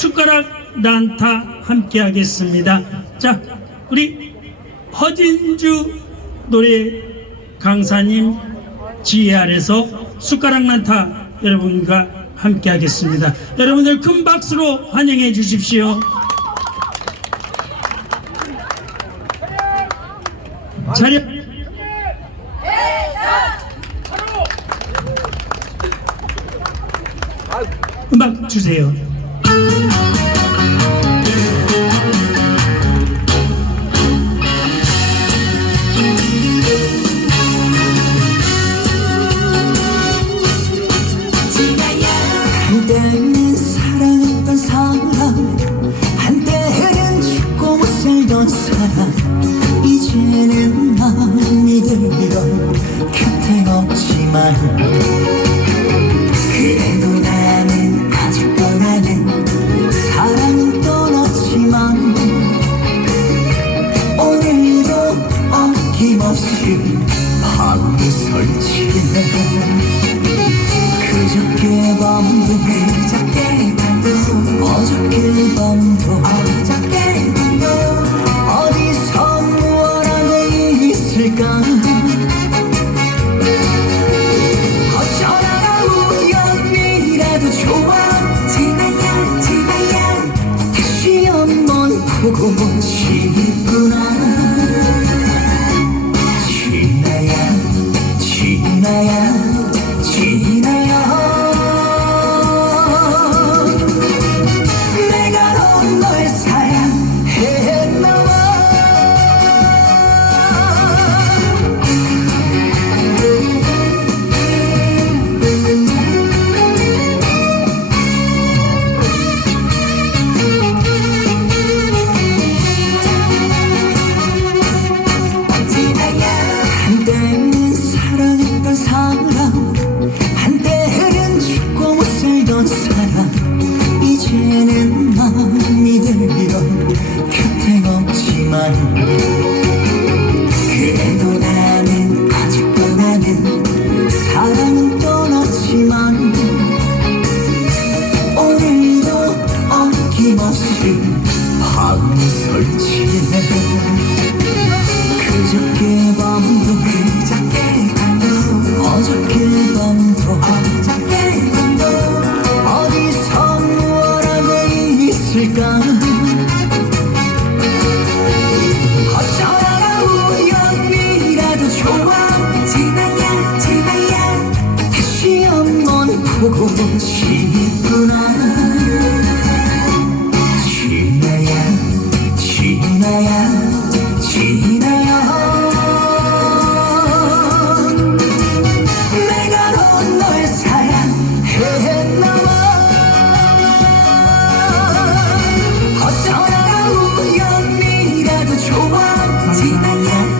숟가락 난타 함께 하겠습니다. 자, 우리 허진주 노래 강사님 지혜 아래서 숟가락 난타 여러분과 함께 하겠습니다. 여러분들 큰 박수로 환영해 주십시오. 차렷. 음악 주세요. Thank you. 어김없이 밤이 설치네. 그저께 밤도 그저께 밤도 어저께 밤도 어저께 밤도 어디서 무얼 하고 있을까? 어쩌다가 우연이라도 좋아 one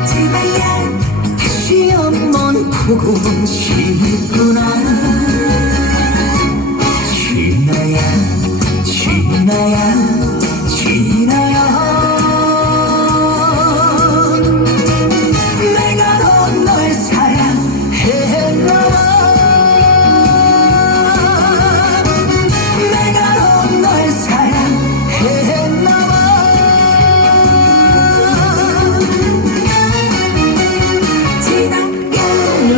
지나야 다시 한번 보고 싶구나